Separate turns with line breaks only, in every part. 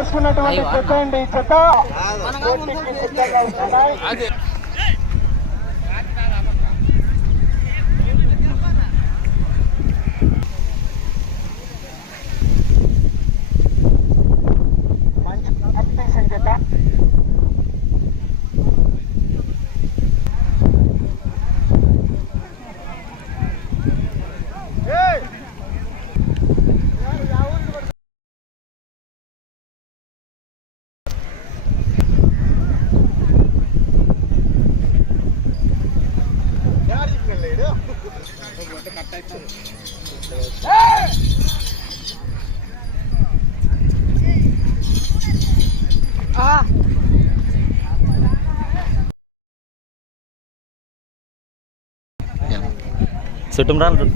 చేసుకున్నటువంటి జత అండి ఈ చుట్టం రాను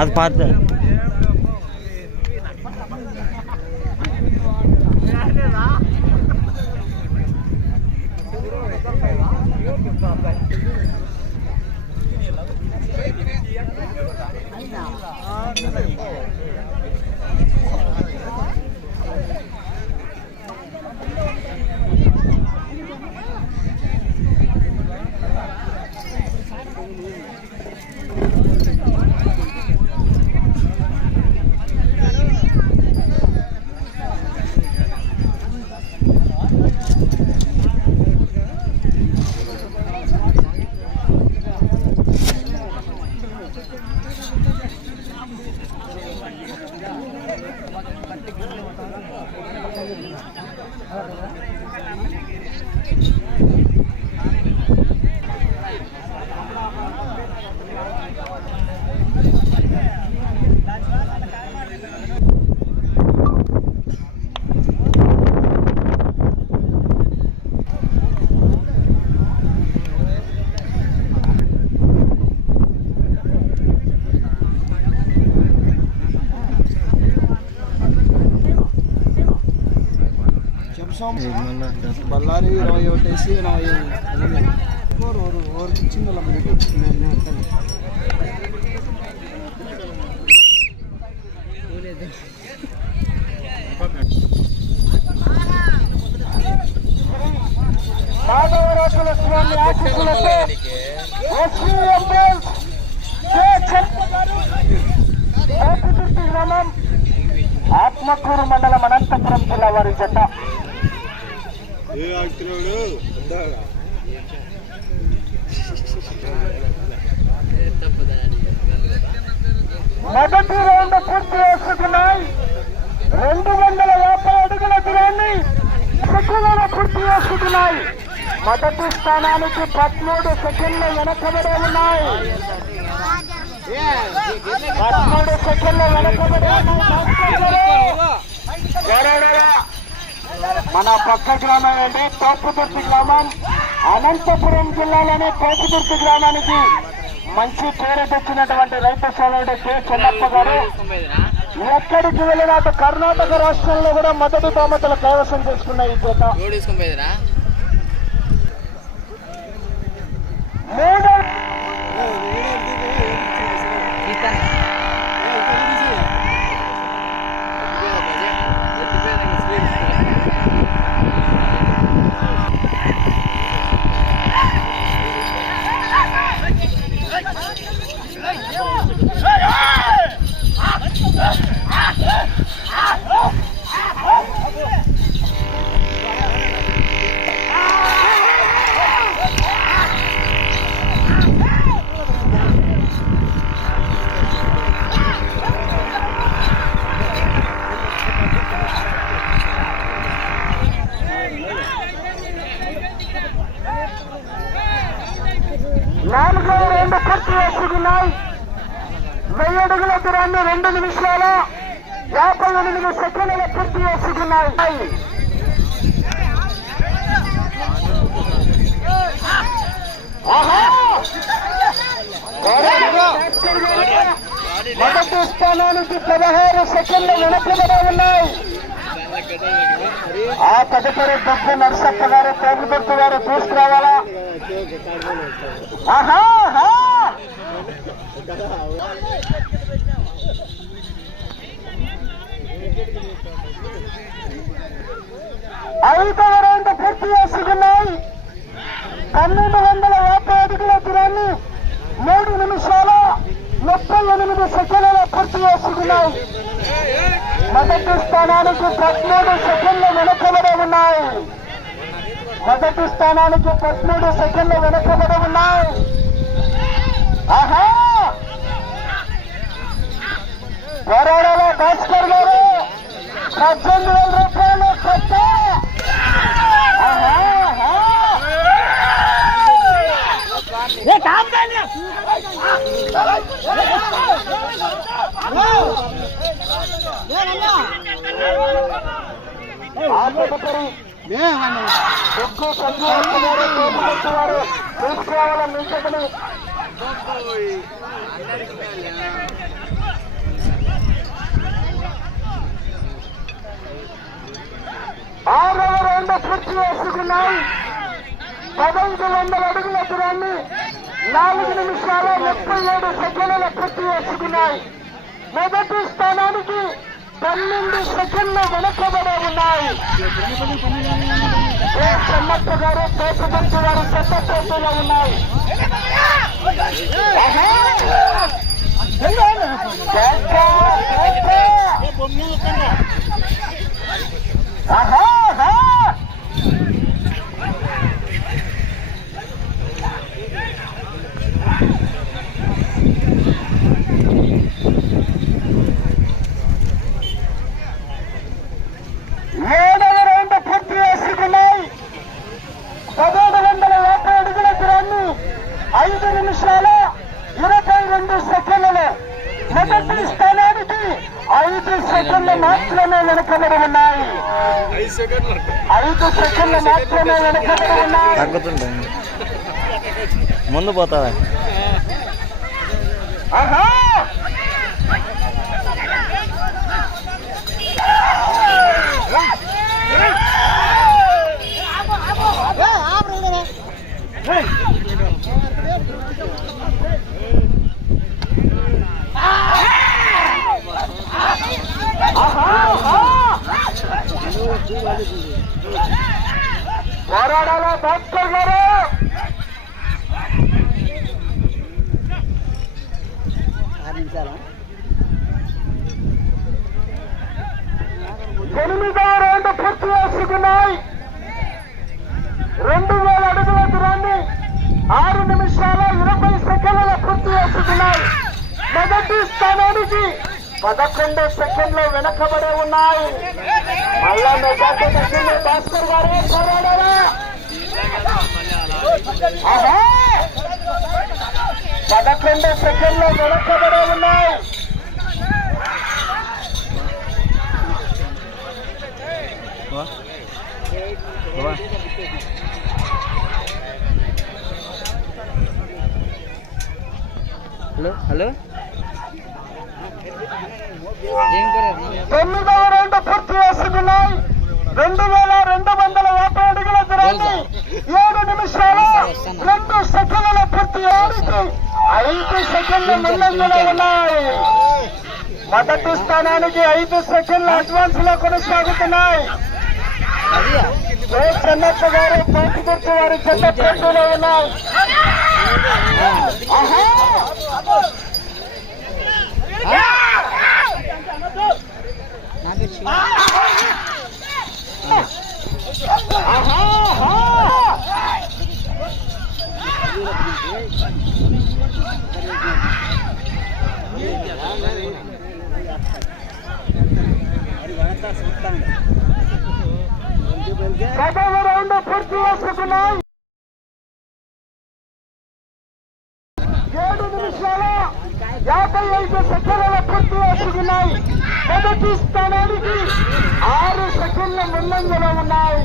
అది పాత 哎
呀！啊，真的。
బళ్ళారి ఇరవై ఒకటేసి ఇరవై ఓరికి ఇచ్చింది వాళ్ళ ఆత్మకూరు మండలం అనంతపురం జిల్లా వారి ఏ ఆగుతున్నాడు మొదటి రౌండ్ పూర్తి చేసుకున్నాయి రెండు వందల యాభై అడుగుల దూరాన్ని సెకండ్లలో పూర్తి చేసుకున్నాయి మొదటి స్థానానికి పదమూడు సెకండ్లు వెనకబడి ఉన్నాయి పదమూడు సెకండ్లు వెనకబడి ఉన్నాయి మన పక్క గ్రామం ఏంటి? తోపుదుర్తి గ్రామం. అనంతపురం జిల్లాలోని తోపుదుర్తి గ్రామానికి మంచి పేరు తెచ్చినటువంటి రైతు సోదరుడు కె. చెన్నప్ప గారు. ఎక్కడికి వెళ్ళినా అటు కర్ణాటక రాష్ట్రంలో కూడా మొదటి బహుమతులు కైవసం చేసుకున్న ఈ చేత మూడో నాలుగో రెండు పూర్తి చేసుకున్నాయి వెయ్యి అడుగుల దూరాన్ని రెండు నిమిషాల యాభై ఎనిమిది సెకండ్ల పూర్తి చేసుకున్నాయి! మొదటి స్థానానికి పదహారు సెకండ్లు వెనకబడి ఉన్నాయి. ఆ తదుపరి డబ్బు నరసప్ప గారు తోపుదొట్టు గారు తీసుకురావాలా? ఆహా ఆహా. ఐదవ రౌండ్ పూర్తి చేసుకున్నాయి పన్నెండు వందల యాభై అడుగుల దూరాన్ని మూడు నిమిషాల ముప్పై ఎనిమిది సెకండ్ల పూర్తి చేసుకున్నాయి మొదటి స్థానానికి పదమూడు సెకండ్లు వెనకబడి ఉన్నాయి. మొదటి స్థానానికి పదమూడు సెకండ్లు వెనకబడి ఉన్నాయి ఆహా పోరాడాల భాస్కర్ గారు పద్దెనిమిది వేల రూపాయలు కొత్త ఆహా, ఆహా. ఆ తదుపరి ఒక్కో సంఘం వారు తోపుకొచ్చేవారు తీసుకోవాలని నిల్చొని ఆరవ రెండు పూర్తి చేసుకున్నాయి పదహైదు వందల అడుగుల దూరాన్ని నాలుగు నిమిషాల ముప్పై ఏడు సెకండ్ల పూర్తి చేసుకున్నాయి మొదటి స్థానానికి పన్నెండు సెకండ్లు వెనకబడి ఉన్నాయి ఏ చెమ్మప్ప గారు తోపుదంచు వారు చెత్త ఉన్నాయి. ఆహా! కేక, కేక. ఆహా, ఆహా. ఏడవ రౌండ్ పూర్తి చేసుకున్నాయి పదహైదు వందల యాభై అడుగుల దూరాన్ని ఐదు నిమిషాల ఇరవై రెండు సెకండ్లలో మొదటి స్థానానికి ఐదు సెకండ్లు మాత్రమే వెనకబడి ఉన్నాయి ఐదు సెకండ్లు మాత్రమే వెనకబడి ఉన్నాయి
తగ్గుతుండే ముందు పోతావా
ఆహా పోరాడాలా డాక్టర్ గారు ఎనిమిదవ రౌండ్ పూర్తి చేసుకున్నాయి రెండు వేల అడుగుల దూరాన్ని ఆరు నిమిషాల ఇరవై సెకండ్ల పూర్తి చేసుకున్నాయి మొదటి స్థానానికి పదకొండు సెకండ్లు వెనకబడి ఉన్నాయి. మళ్ళా మెజార్టీ దక్షిణ భాస్కర్ గారే పోరాడారా ఆహా! పదకొండు సెకండ్లు వెనకబడి ఉన్నాయి.
Hello hello.
తొమ్మిదవ రెండు పూర్తి చేసుకున్నాయి రెండు వేల రెండు వందల యాభై అడుగుల దూరాన్ని ఏడు నిమిషాలు రెండు సెకండ్ల పూర్తి ఆడికి ఐదు సెకండ్లు ముందంజలో ఉన్నాయి. మొదటి స్థానానికి ఐదు సెకండ్ల అడ్వాన్స్లో కొనసాగుతున్నాయి చెన్నప్ప గారు పోటీ గుర్తు వారి చెత్త పోటీలో ఉన్నాయి. ఆహా!
నాకు శివ
ఆహా! ఆహా! పదవ రౌండ్ పూర్తి చేసుకున్నాయి ఏడు నిమిషాల యాభై ఐదు సెకండ్ల పూర్తి చేసుకున్నాయి. మొదటి స్థానానికి ఆరు సెకండ్ల ముందంజలో ఉన్నాయి.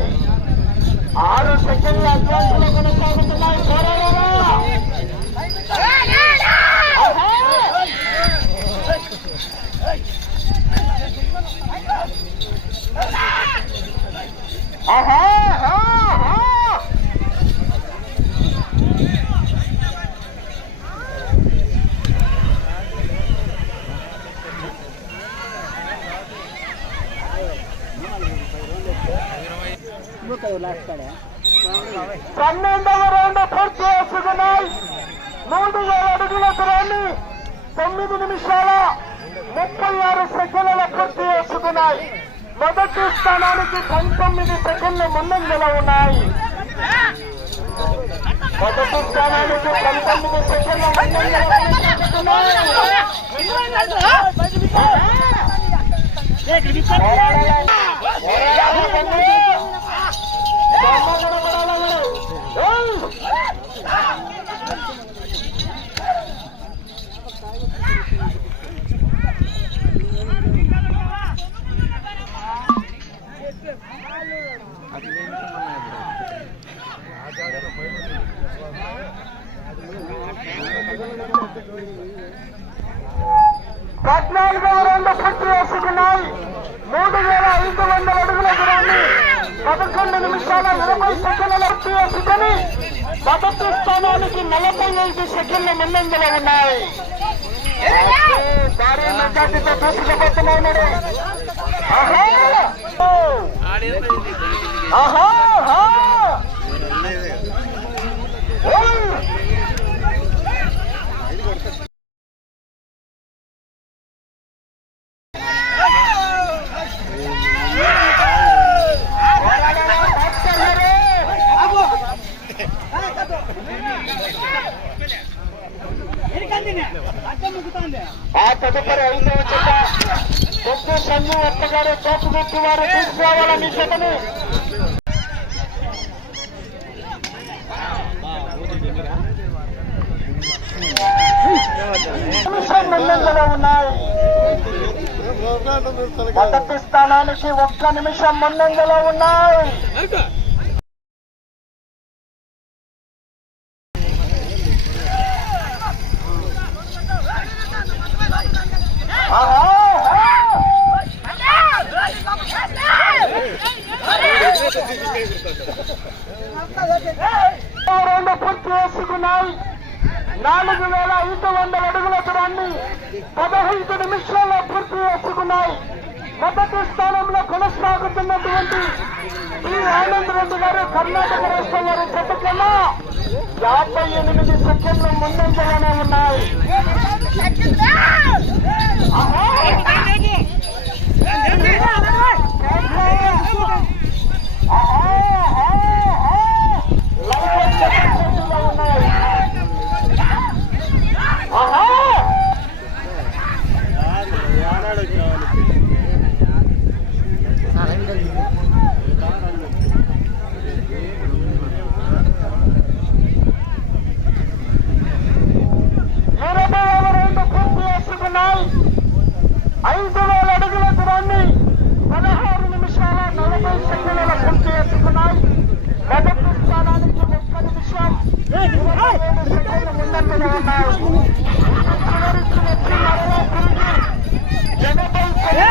ఆరు సెకండ్ల అడ్వాన్స్లో కొనసాగుతున్నాయి పోరాడారా తొమ్మిది నిమిషాల ముప్పై ఆరు సెకండ్ల పూర్తి చేసుకున్నాయి మొదటి స్థానానికి పంతొమ్మిది సెకండ్లు ముందంజలో ఉన్నాయి మొదటి స్థానానికి పంతొమ్మిది సెకండ్ల ముందంజలో పద్నాలుగవ రెండు పూర్తి చేసుకున్నాయి మూడు వేల ఐదు వందల అడుగుల దూరాన్ని పదకొండు నిమిషాల ఇరవై సెకండ్ల పూర్తి చేసుకుని మొదటి స్థానానికి నలభై ఐదు సెకండ్ల ఉన్నాయి భారీ మెజార్టీతో దూసుకుపోతున్నాడు ఆహా! ఆహా! ఆహా! ఆ తదుపరి ఐదవ చెత్త కొద్ది సన్ను ఒక్కగారు తోపు గుర్తు వారు తీసుకోవాలని ముందంజలో ఉన్నాయి. మొదటి స్థానానికి ఒక్క నిమిషం ముందంజలో ఉన్నాయి రెండు పూర్తి చేసుకున్నాయి నాలుగు వేల ఐదు వందల అడుగుల దూరాన్ని పదహైదు నిమిషాల్లో పూర్తి చేసుకున్నాయి మొదటి స్థానంలో కొనసాగుతున్నటువంటి శ్రీ ఆనంద్ రెడ్డి గారు కర్ణాటక రాష్ట్రం వారి జత కన్నా యాభై ఎనిమిది సెకండ్లు ముందంజలోనే ఉన్నాయి ఆహా! ఐదు వేల అడుగుల దూరాన్ని పదహారు నిమిషాల నలభై సెకండ్ల పూర్తి చేసుకున్నాయి మొదటి స్థానానికి ఒక్క నిమిషం ఇరవై ఏడు సెకండ్ల ముందంజలో ఉన్నాయి చివరికి వచ్చి మరలా తిరిగి ఎనభై సెకండ్ల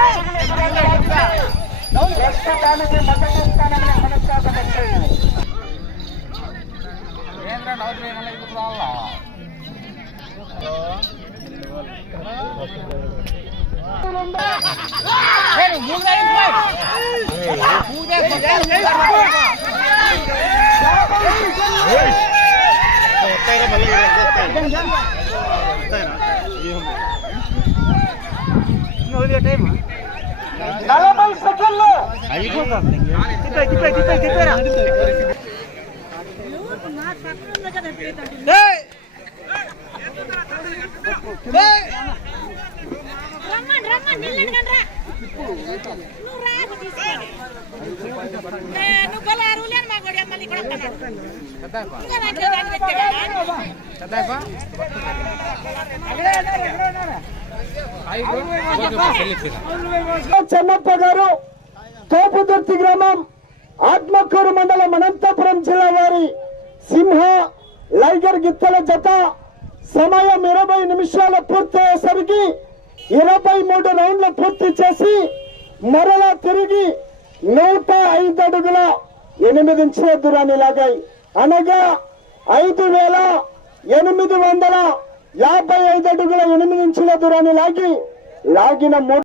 దూరాన్ని వస్తే ప్రస్తుతానికి మొదటి స్థానంలో కొనసాగవచ్చు నలభై సెకండ్లు
రమ్మని నువ్వు గొల్ల అరువులేని మా మళ్ళీ ఇక్కడ
చెన్నప్ప గారు తోపుదుర్తి గ్రామం ఆత్మకూరు మండలం అనంతపురం జిల్లా వారి సింహ లైగర్ గిత్తల జత సమయం ఇరవై నిమిషాలు పూర్తయ్యేసరికి ఇరవై మూడు రౌండ్లు పూర్తి చేసి మరలా తిరిగి నూట ఐదు అడుగుల ఎనిమిది ఇంచుల దూరాన్ని లాగాయి. అనగా ఐదు వేల ఎనిమిది వందల యాభై ఐదు అడుగుల ఎనిమిది ఇంచుల దూరాన్ని లాగి లాగిన మూడు